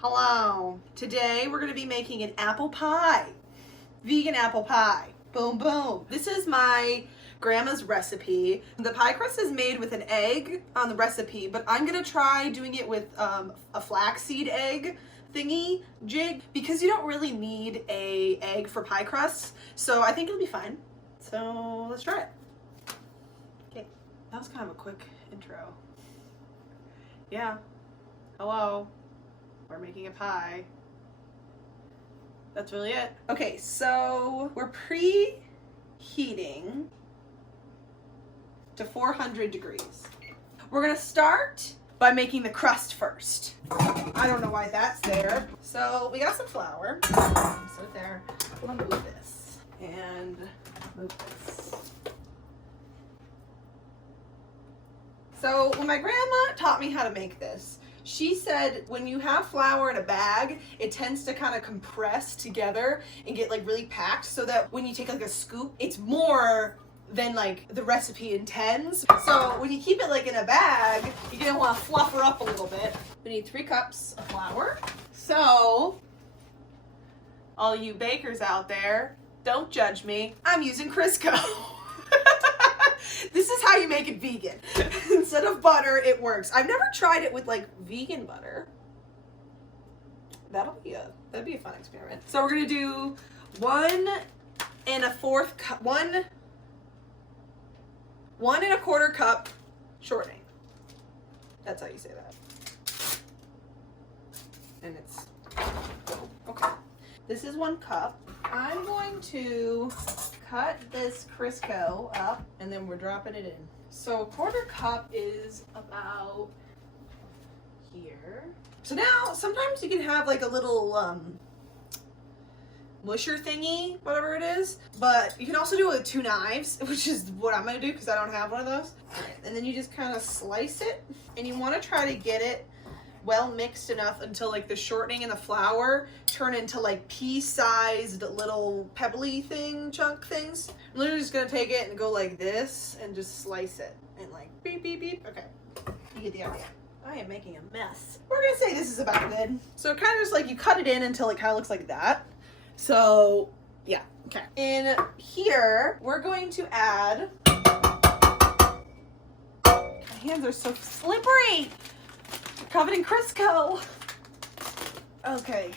Hello. Today we're going to be making an apple pie. Vegan apple pie. Boom, boom. This is my grandma's recipe. The pie crust is made with an egg on the recipe, but I'm going to try doing it with a flaxseed egg thingy jig because you don't really need a egg for pie crust. So I think it'll be fine. So let's try it. Okay. That was kind of a quick intro. Yeah. Hello. We're making a pie. That's really it. Okay, so we're preheating to 400 degrees. We're gonna start by making the crust first. I don't know why that's there. So we got some flour. So there. I'm gonna move this and move this. So when my grandma taught me how to make this, she said when you have flour in a bag, it tends to kind of compress together and get like really packed so that when you take like a scoop, it's more than like the recipe intends. So when you keep it like in a bag, you're gonna want to fluff her up a little bit. We need 3 cups of flour. So all you bakers out there, don't judge me. I'm using Crisco. This is how you make it vegan. Instead of butter, it works. I've never tried it with like vegan butter. That'd be a fun experiment. So we're gonna do 1 1/4 cup, 1 1¼ cup shortening. That's how you say that. And it's okay. This is 1 cup. I'm going to cut this Crisco up and then we're dropping it in. So 1/4 cup is about here. So now sometimes you can have like a little musher thingy, whatever it is, but you can also do it with 2 knives, which is what I'm gonna do because I don't have one of those. And then you just kind of slice it and you want to try to get it well mixed enough until like the shortening and the flour turn into like pea-sized little pebbly chunk things. I'm literally just gonna take it and go like this and just slice it and like beep beep beep. Okay, you get the idea. I am making a mess. We're gonna say this is about good. So kind of just like you cut it in until it kind of looks like that. So yeah, okay. In here we're going to add. My hands are so slippery. Covered in Crisco. Okay,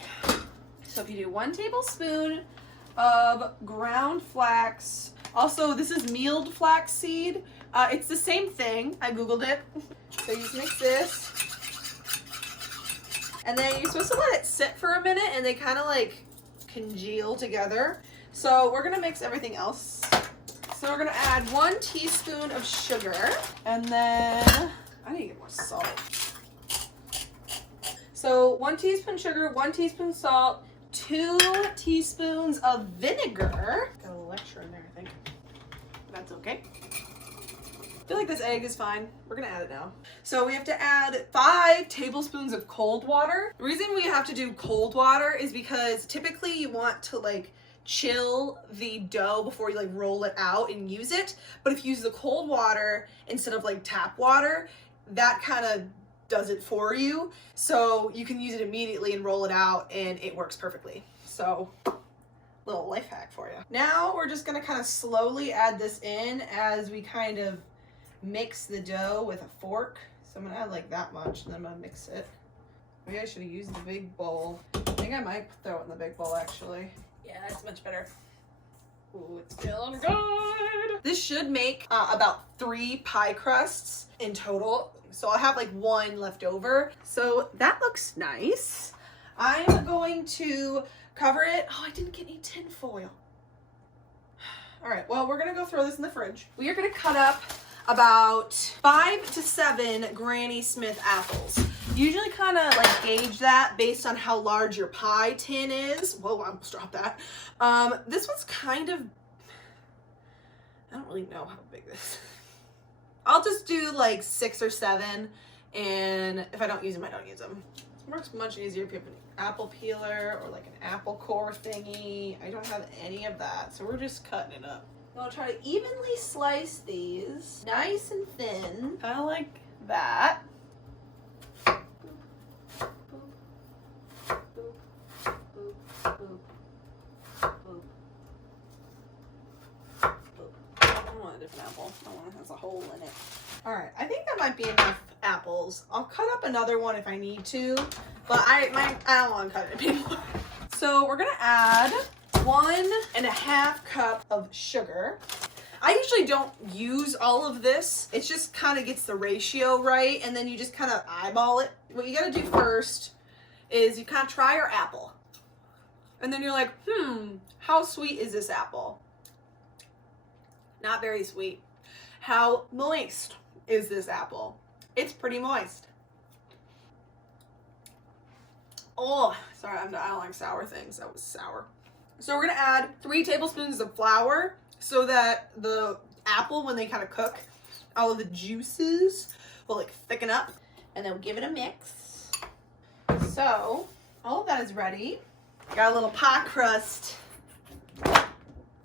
so if you do 1 tablespoon of ground flax, also this is mealed flaxseed. It's the same thing. I googled it. So you just mix this, and then you're supposed to let it sit for a minute, and they kind of like congeal together. So we're gonna mix everything else. So we're gonna add 1 teaspoon of sugar, and then I need to get more salt. So 1 teaspoon sugar, 1 teaspoon salt, 2 teaspoons of vinegar. Got a little extra in there, I think. That's okay. I feel like this egg is fine. We're gonna add it now. So we have to add 5 tablespoons of cold water. The reason we have to do cold water is because typically you want to like chill the dough before you like roll it out and use it. But if you use the cold water instead of like tap water, that kind of does it for you, so you can use it immediately and roll it out and it works perfectly. So little life hack for you. Now we're just gonna kind of slowly add this in as we kind of mix the dough with a fork. So I'm gonna add like that much and then I'm gonna mix it. Maybe I should have used the big bowl. I think I might throw it in the big bowl actually. Yeah, that's much better. Ooh, it's feeling good. This should make about 3 pie crusts in total. So I'll have like 1 left over. So that looks nice. I'm going to cover it. Oh, I didn't get any tin foil. All right, well, we're gonna go throw this in the fridge. We are gonna cut up about 5 to 7 Granny Smith apples. Usually kind of like gauge that based on how large your pie tin is. Whoa, I almost dropped that. This one's kind of, I don't really know how big this is. I'll just do like 6 or 7, and if I don't use them, I don't use them. It works much easier if you have an apple peeler or like an apple core thingy. I don't have any of that, so we're just cutting it up. I'll try to evenly slice these nice and thin, kind of like that. Boop. Boop. Boop. I want a different apple. I want one that has a hole in it. All right, I think that might be enough apples. I'll cut up another one if I need to, but I don't want to cut it anymore. So we're gonna add 1.5 cups of sugar. I usually don't use all of this. It just kind of gets the ratio right, and then you just kind of eyeball it. What you gotta do first is you kind of try your apple. And then you're like, how sweet is this apple? Not very sweet. How moist is this apple? It's pretty moist. Oh, sorry, I don't like sour things. That was sour. So we're gonna add 3 tablespoons of flour so that the apple, when they kind of cook, all of the juices will like thicken up, and then we'll give it a mix. So all of that is ready. Got a little pie crust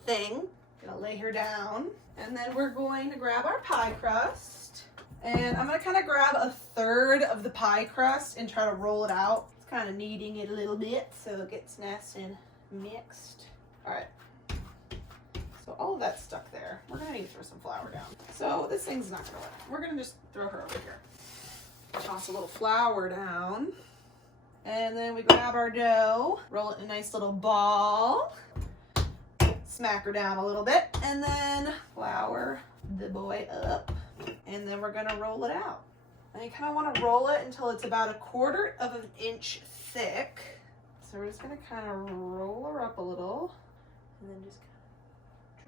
thing. Gonna lay her down, and then we're going to grab our pie crust, and I'm gonna kind of grab 1/3 of the pie crust and try to roll it out. It's kind of kneading it a little bit so it gets nice and mixed. All right. So all of that's stuck there. We're gonna need to throw some flour down. So this thing's not gonna work. We're gonna just throw her over here. Toss a little flour down. And then we grab our dough, roll it in a nice little ball, smack her down a little bit, and then flour the boy up. And then we're gonna roll it out. And you kind of want to roll it until it's about 1/4 of an inch thick. So we're just gonna kind of roll her up a little, and then just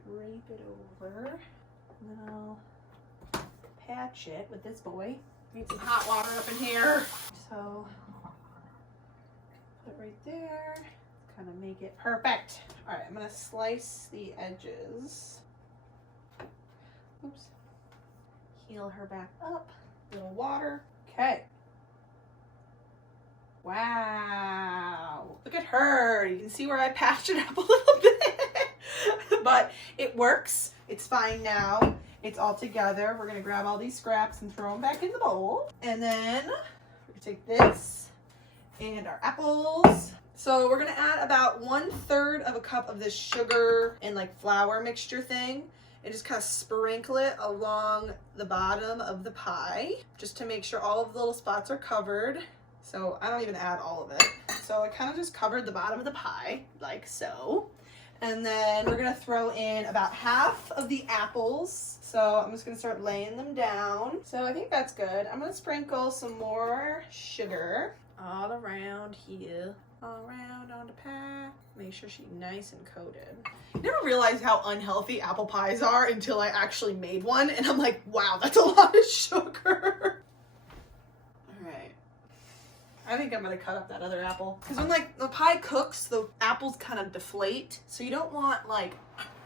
drape it over, and then I'll patch it with this boy. Need some hot water up in here. So put it right there, kind of make it perfect. All right, I'm gonna slice the edges. Oops. Heal her back up, little water. Okay. Wow, look at her. You can see where I patched it up a little bit. But it works. It's fine now. It's all together. We're gonna grab all these scraps and throw them back in the bowl. And then we're gonna take this and our apples. So we're gonna add about 1/3 of a cup of this sugar and like flour mixture thing, and just kind of sprinkle it along the bottom of the pie, just to make sure all of the little spots are covered. So I don't even add all of it. So I kind of just covered the bottom of the pie, like so. And then we're gonna throw in about 1/2 of the apples. So I'm just gonna start laying them down. So I think that's good. I'm gonna sprinkle some more sugar all around here, all around on the pie. Make sure she's nice and coated. I never realized how unhealthy apple pies are until I actually made one. And I'm like, wow, that's a lot of sugar. I think I'm gonna cut up that other apple. Because when like the pie cooks, the apples kind of deflate. So you don't want like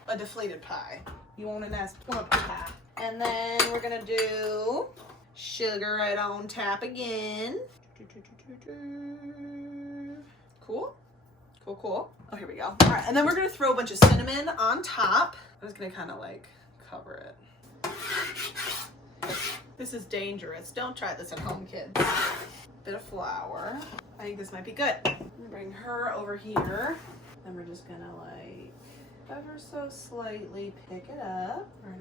a deflated pie. You want a nice plump pie. And then we're gonna do sugar right on top again. Cool. Cool, cool. Oh, here we go. All right, and then we're gonna throw a bunch of cinnamon on top. I'm just gonna kind of like cover it. This is dangerous. Don't try this at home, kids. Bit of flour. I think this might be good. I'm gonna bring her over here, and we're just gonna like ever so slightly pick it up. All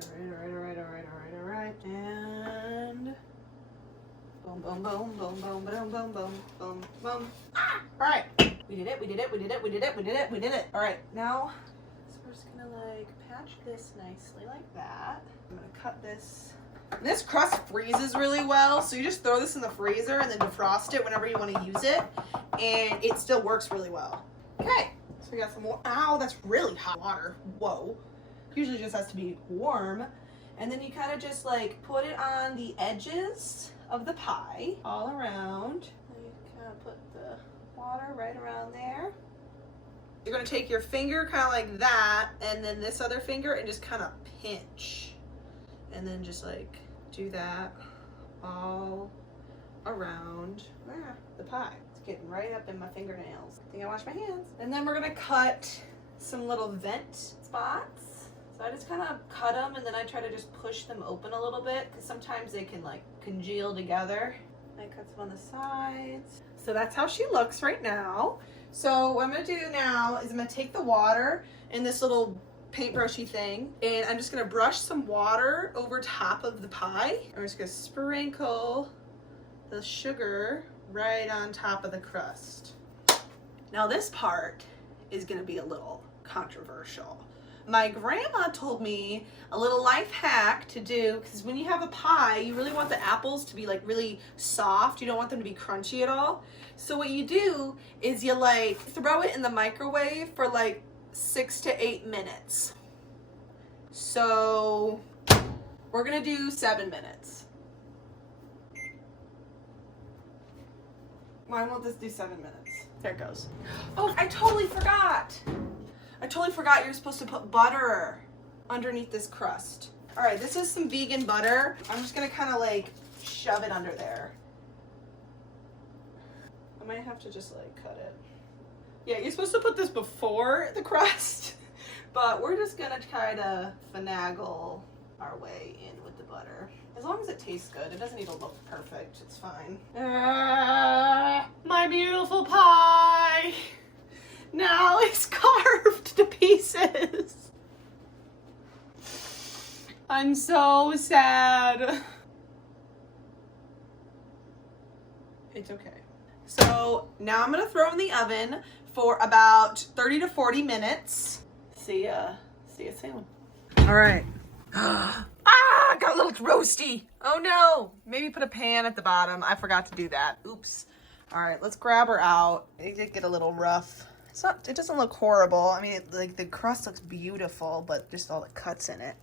right. And boom, boom, boom, boom, boom, boom, boom, boom, boom, boom. Ah! All right, we did it. All right, now, so we're just gonna like patch this nicely like that. I'm gonna cut this. And this crust freezes really well, so you just throw this in the freezer and then defrost it whenever you want to use it, and it still works really well. Okay, so we got some more. Ow, that's really hot water. Whoa. Usually just has to be warm. And then you kind of just like put it on the edges of the pie all around. And you kind of put the water right around there. You're going to take your finger kind of like that, and then this other finger, and just kind of pinch. And then just like do that all around the pie. It's getting right up in my fingernails. I think I washed my hands. And then we're gonna cut some little vent spots. So I just kind of cut them, and then I try to just push them open a little bit, because sometimes they can like congeal together. I cut some on the sides. So that's how she looks right now. So what I'm gonna do now is I'm gonna take the water in this little paintbrushy thing, and I'm just gonna brush some water over top of the pie. I'm just gonna sprinkle the sugar right on top of the crust. Now this part is gonna be a little controversial. My grandma told me a little life hack to do, because when you have a pie, you really want the apples to be like really soft. You don't want them to be crunchy at all. So what you do is you like throw it in the microwave for like 6 to 8 minutes. So we're gonna do 7 minutes. Why won't this do 7 minutes? There it goes. Oh, I totally forgot. You're supposed to put butter underneath this crust. All right, this is some vegan butter. I'm just gonna kind of like shove it under there. I might have to just like cut it. Yeah, you're supposed to put this before the crust, but we're just gonna try to finagle our way in with the butter. As long as it tastes good, it doesn't need to look perfect, it's fine. My beautiful pie! Now it's carved to pieces. I'm so sad. It's okay. So now I'm gonna throw it in the oven for about 30 to 40 minutes. See ya soon. All right. Got a little roasty. Oh no. Maybe put a pan at the bottom. I forgot to do that. Oops. All right, let's grab her out. It did get a little rough. It doesn't look horrible. I mean, like the crust looks beautiful, but just all the cuts in it.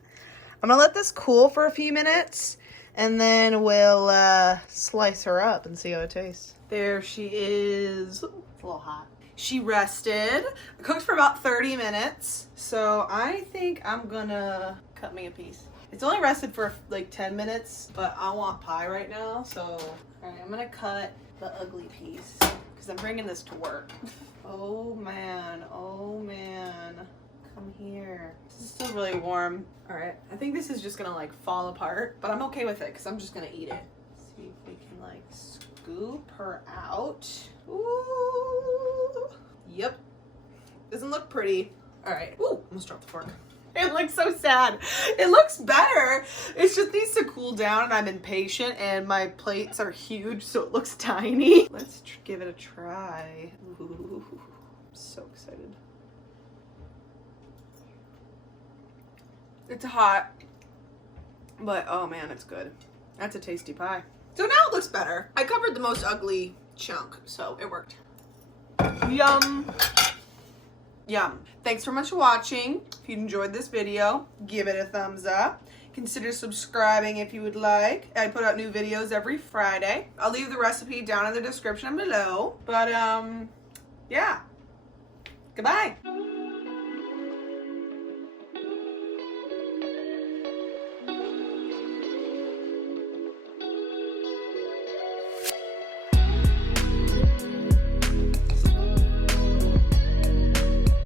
I'm gonna let this cool for a few minutes, and then we'll slice her up and see how it tastes. There she is. It's a little hot. She rested. I cooked for about 30 minutes, so I think I'm gonna cut me a piece. It's only rested for like 10 minutes, but I want pie right now, so all right, I'm gonna cut the ugly piece because I'm bringing this to work. Oh man, come here. This is still really warm. All right, I think this is just gonna like fall apart, but I'm okay with it because I'm just gonna eat it. See if we can like scoop her out. Ooh, yep, doesn't look pretty. All right, ooh, almost dropped the fork. It looks so sad. It looks better. It just needs to cool down, and I'm impatient, and my plates are huge, so it looks tiny. Let's give it a try. Ooh, I'm so excited. It's hot, but oh man, it's good. That's a tasty pie. So now it looks better. I covered the most ugly chunk, so it worked. Yum. Yum. Thanks so much for watching. If you enjoyed this video, give it a thumbs up. Consider subscribing if you would like. I put out new videos every Friday. I'll leave the recipe down in the description below. But yeah. Goodbye.